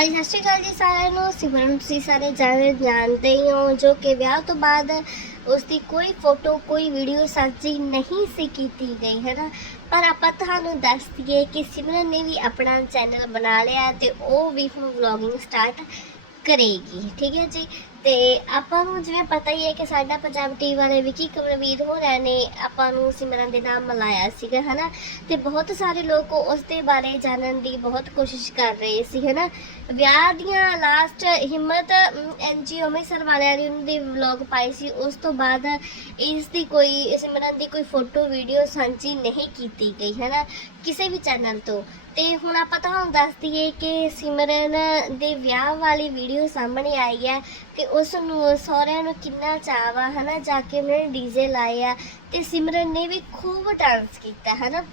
ਹਾਂਜੀ, ਸਤਿ ਸ਼੍ਰੀ ਅਕਾਲ ਜੀ ਸਾਰਿਆਂ ਨੂੰ। ਸਿਮਰਨ ਤੁਸੀਂ ਸਾਰੇ ਜਾਣਦੇ ਜਾਣਦੇ ਹੀ ਹੋ ਜੋ ਕਿ ਵਿਆਹ ਤੋਂ ਬਾਅਦ ਉਸ ਦੀ ਕੋਈ ਫੋਟੋ ਕੋਈ ਵੀਡੀਓ ਸਾਂਝੀ ਨਹੀਂ ਸੀ ਕੀਤੀ ਗਈ, ਹੈ ਨਾ? ਪਰ ਆਪਾਂ ਤੁਹਾਨੂੰ ਦੱਸ ਦਈਏ ਕਿ ਸਿਮਰਨ ਨੇ ਵੀ ਆਪਣਾ ਚੈਨਲ ਬਣਾ ਲਿਆ ਤੇ ਉਹ ਵੀ ਹੁਣ ਵਲੌਗਿੰਗ ਸਟਾਰਟ ਕਰੇਗੀ, ਠੀਕ ਹੈ ਜੀ? ਤੇ ਆਪਾਂ ਨੂੰ ਜਿਵੇਂ ਪਤਾ ਹੀ ਹੈ ਕਿ ਸਾਡਾ ਪੰਜਾਬ ਟੀਵੀ ਵਾਲੇ ਵਿਕੀ ਕਮਲਵੀਰ ਹੋਰਾਂ ਨੇ ਆਪਾਂ ਨੂੰ ਸਿਮਰਨ ਦੇ ਨਾਮ ਮਿਲਾਇਆ ਸੀਗਾ, ਹਨਾ? ਤੇ ਬਹੁਤ ਸਾਰੇ ਲੋਕ ਉਸ ਦੇ ਬਾਰੇ ਜਾਣਨ ਦੀ ਬਹੁਤ ਕੋਸ਼ਿਸ਼ ਕਰ ਰਹੇ ਸੀ, ਹਨਾ? ਵਿਆਹ ਦੀਆਂ ਲਾਸਟ ਹਿੰਮਤ ਐਨਜੀਓ ਅੰਮ੍ਰਿਤਸਰ ਵਾਲਿਆਂ ਨੇ ਉਹਨਾਂ ਦੀ ਵਲੌਗ ਪਾਈ ਸੀ, ਉਸ ਤੋਂ ਬਾਅਦ ਇਸ ਦੀ ਕੋਈ, ਸਿਮਰਨ ਦੀ ਕੋਈ ਫੋਟੋ ਵੀਡੀਓ ਸਾਂਝੀ ਨਹੀਂ ਕੀਤੀ ਗਈ, ਹਨਾ? ਕਿਸੇ ਵੀ ਚੈਨਲ ਤੋਂ। ਤੇ ਹੁਣ ਆਪਾਂ ਤੁਹਾਨੂੰ ਦੱਸ ਦਈਏ ਕਿ ਸਿਮਰਨ ਦੇ ਵਿਆਹ ਵਾਲੀ ਵੀਡੀਓ ਸਾਹਮਣੇ ਆਈ ਹੈ ਕਿ ਉਸ ਨੂੰ ਸਹੁਰਿਆਂ ਨੂੰ ਕਿੰਨਾ ਚਾਅ ਵਾ, ਹਨਾ? ਜਾ ਕੇ ਉਹਨੇ ਡੀਜੇ ਲਾਏ ਆ ਤੇ ਸਿਮਰਨ ਨੇ ਵੀ ਖੂਬ ਡਾਂਸ ਕੀਤਾ, ਹਨਾ?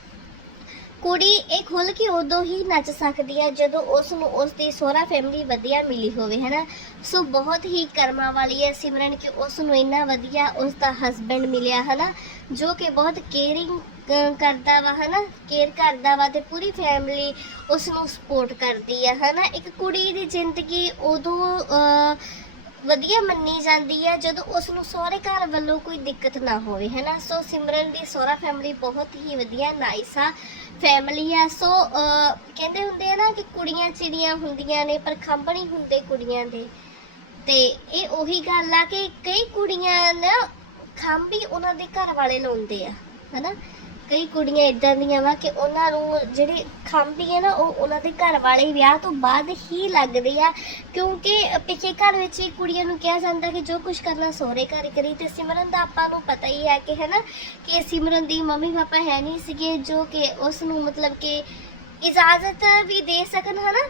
ਕੁੜੀ, ਇਹ ਖੁੱਲ ਕੇ ਉਦੋਂ ਹੀ ਨੱਚ ਸਕਦੀ ਹੈ, ਜਦੋਂ ਉਸ ਨੂੰ ਉਸ ਦੀ ਸੋਹਰਾ ਫੈਮਿਲੀ ਵਧੀਆ ਮਿਲੀ ਹੋਵੇ ਹੈ ਨਾ ਸੋ ਬਹੁਤ ਹੀ ਕਰਮਾਂ ਵਾਲੀ ਹੈ ਸਿਮਰਨ ਕਿ ਉਸ ਨੂੰ ਇੰਨਾ ਵਧੀਆ ਉਸ ਦਾ ਹਸਬੈਂਡ ਮਿਲਿਆ ਹੈ ਨਾ ਜੋ ਕਿ ਬਹੁਤ ਕੇਅਰਿੰਗ ਕਰਦਾ ਵਾ, ਹੈਨਾ? ਕੇਅਰ ਕਰਦਾ ਵਾ ਤੇ ਪੂਰੀ ਫੈਮਿਲੀ ਉਸ ਨੂੰ ਸਪੋਰਟ ਕਰਦੀ ਹੈ, ਹੈਨਾ? ਇੱਕ ਕੁੜੀ ਦੀ ਜ਼ਿੰਦਗੀ ਉਦੋਂ ਵਧੀਆ ਮੰਨੀ ਜਾਂਦੀ ਹੈ, ਜਦੋਂ ਉਸ ਨੂੰ ਸਹੁਰੇ ਘਰ ਵੱਲੋਂ ਕੋਈ ਦਿੱਕਤ ਨਾ ਹੋਵੇ, ਹੈਨਾ? ਸੋ ਸਿਮਰਨ ਦੀ ਸਹੁਰਾ ਫੈਮਿਲੀ ਬਹੁਤ ਹੀ ਵਧੀਆ ਨਾਈਸ ਆ ਫੈਮਿਲੀ ਆ। ਸੋ ਕਹਿੰਦੇ ਹੁੰਦੇ ਆ ਨਾ ਕਿ ਕੁੜੀਆਂ ਚਿੜੀਆਂ ਹੁੰਦੀਆਂ ਨੇ, ਪਰ ਖੰਭ ਨਹੀਂ ਹੁੰਦੇ ਕੁੜੀਆਂ ਦੇ। ਤੇ ਇਹ ਉਹੀ ਗੱਲ ਆ ਕਿ ਕਈ ਕੁੜੀਆਂ ਨਾ ਖੰਭ ਵੀ ਉਹਨਾਂ ਦੇ ਘਰ ਵਾਲੇ ਲਾਉਂਦੇ ਆ, ਹਨਾ? ਕਈ ਕੁੜੀਆਂ ਇਦਾਂ ਦੀਆਂ ਵਾ ਕਿ ਉਹਨਾਂ ਨੂੰ ਜਿਹੜੀ ਖੰਭੀ ਹੈ ਨਾ, ਉਹ ਉਹਨਾਂ ਦੇ ਘਰ ਵਾਲੇ ਵਿਆਹ ਤੋਂ ਬਾਅਦ ਹੀ ਲੱਗਦੇ ਆ। ਕਿਉਂਕਿ ਪਿੱਛੇ ਘਰ ਵਿੱਚ ਹੀ ਕੁੜੀਆਂ ਨੂੰ ਕਿਹਾ ਜਾਂਦਾ ਕਿ ਜੋ ਕੁਝ ਕਰਨਾ ਸਹੁਰੇ ਘਰ ਹੀ ਕਰੀ। ਤੇ ਸਿਮਰਨ ਦਾ ਆਪਾਂ ਨੂੰ ਪਤਾ ਹੀ ਹੈ ਕਿ ਹੈਨਾ, ਕਿ ਸਿਮਰਨ ਦੀ ਮੰਮੀ ਪਾਪਾ ਹੈ ਨਹੀਂ ਸੀਗੇ, ਜੋ ਕਿ ਉਸ ਨੂੰ ਮਤਲਬ ਕਿ ਇਜਾਜ਼ਤ ਵੀ ਦੇ ਸਕਣ ਹਨਾ।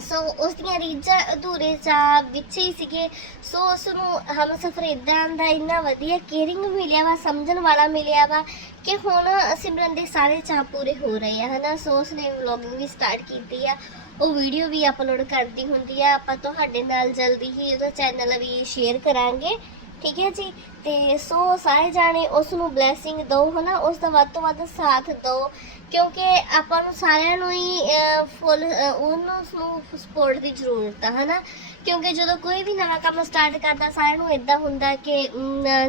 ਸੋ ਉਸ ਦੀਆਂ ਰੀਝਾਂ ਅਧੂਰੇ ਜਾਂ ਵਿੱਚ ਹੀ ਸੀਗੇ। ਸੋ ਉਸ ਨੂੰ ਹਮ ਸਫਰ ਇਦਾਂ ਦਾ ਇੰਨਾ ਵਧੀਆ ਕੇਅਰਿੰਗ ਮਿਲਿਆ ਵਾ, ਸਮਝਣ ਵਾਲਾ ਮਿਲਿਆ ਵਾ ਕਿ ਹੁਣ ਸਿਮਰਨ ਦੇ ਸਾਰੇ ਚਾਅ ਪੂਰੇ ਹੋ ਰਹੇ ਆ, ਹਨਾ? ਸੋ ਉਸਨੇ ਵਲੌਗਿੰਗ ਵੀ ਸਟਾਰਟ ਕੀਤੀ ਆ। ਉਹ ਵੀਡੀਓ ਵੀ ਅਪਲੋਡ ਕਰਦੀ ਹੁੰਦੀ ਆ। ਆਪਾਂ ਤੁਹਾਡੇ ਨਾਲ ਜਲਦੀ ਹੀ ਉਹਦਾ ਚੈਨਲ ਵੀ ਸ਼ੇਅਰ ਕਰਾਂਗੇ। ਠੀਕ ਹੈ ਜੀ? ਤੇ ਸੋ ਸਾਰੇ ਜਾਣੇ ਉਸ ਨੂੰ ਬਲੇਸਿੰਗ ਦਿਓ ਹਨਾ? ਉਸ ਦਾ ਵੱਧ ਤੋਂ ਵੱਧ ਸਾਥ ਦਿਓ ਕਿਉਂਕਿ ਆਪਾਂ ਨੂੰ ਸਾਰਿਆਂ ਨੂੰ ਹੀ ਫੁੱਲ ਉਹਨੂੰ ਨੂੰ ਸਪੋਰਟ ਦੀ ਜ਼ਰੂਰਤ ਆ, ਹਨਾ? ਕਿਉਂਕਿ ਜਦੋਂ ਕੋਈ ਵੀ ਨਵਾਂ ਕੰਮ ਸਟਾਰਟ ਕਰਦਾ, ਸਾਰਿਆਂ ਨੂੰ ਇਦਾਂ ਹੁੰਦਾ ਕਿ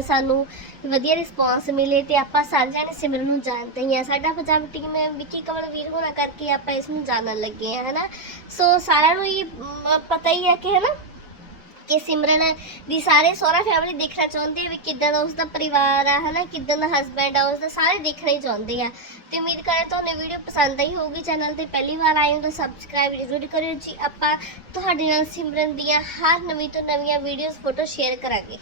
ਸਾਨੂੰ ਵਧੀਆ ਰਿਸਪੌਂਸ ਮਿਲੇ ਤੇ ਆਪਾਂ ਸਾਰੇ ਜਾਣੇ ਸਿਮਰਨ ਨੂੰ ਜਾਣਦੇ ਹੀ ਆ ਸਾਡਾ ਪੰਜਾਬ ਟੀਮ ਵਿੱਕੀ ਕਮਲ ਵੀਰ ਹੋਣਾ ਕਰਕੇ ਆਪਾਂ ਇਸ ਨੂੰ ਜਾਣਨ ਲੱਗੇ ਆ ਹਨਾ? ਸੋ ਸਾਰਿਆਂ ਨੂੰ ਹੀ ਪਤਾ ਹੀ ਹੈ ਕਿ, ਹਨਾ? ਕਿ ਸਿਮਰਨ ਦੀ ਸਾਰੇ ਸਹੁਰਾ ਫੈਮਿਲੀ ਦੇਖਣਾ ਚਾਹੁੰਦੇ ਆ ਵੀ ਕਿੱਦਾਂ ਦਾ ਉਸਦਾ ਪਰਿਵਾਰ ਆ, ਹਨਾ? ਕਿੱਦਾਂ ਦਾ ਹਸਬੈਂਡ ਆ, ਉਸਦਾ ਸਾਰੇ ਦੇਖਣਾ ਹੀ ਚਾਹੁੰਦੇ ਆ। ਤੇ ਉਮੀਦ ਕਰਾਂ ਤੁਹਾਨੂੰ ਵੀਡੀਓ ਪਸੰਦ ਆਈ ਹੋਊਗੀ। ਚੈਨਲ ਤੇ ਪਹਿਲੀ ਵਾਰ ਆਏ ਹੋ ਤਾਂ ਸਬਸਕ੍ਰਾਈਬ ਜ਼ਰੂਰ ਕਰਿਓ ਜੀ। ਆਪਾਂ ਤੁਹਾਡੇ ਨਾਲ ਸਿਮਰਨ ਦੀਆਂ ਹਰ ਨਵੀਂ ਤੋਂ ਨਵੀਆਂ ਵੀਡੀਓਜ਼ ਫੋਟੋ ਸ਼ੇਅਰ ਕਰਾਂਗੇ।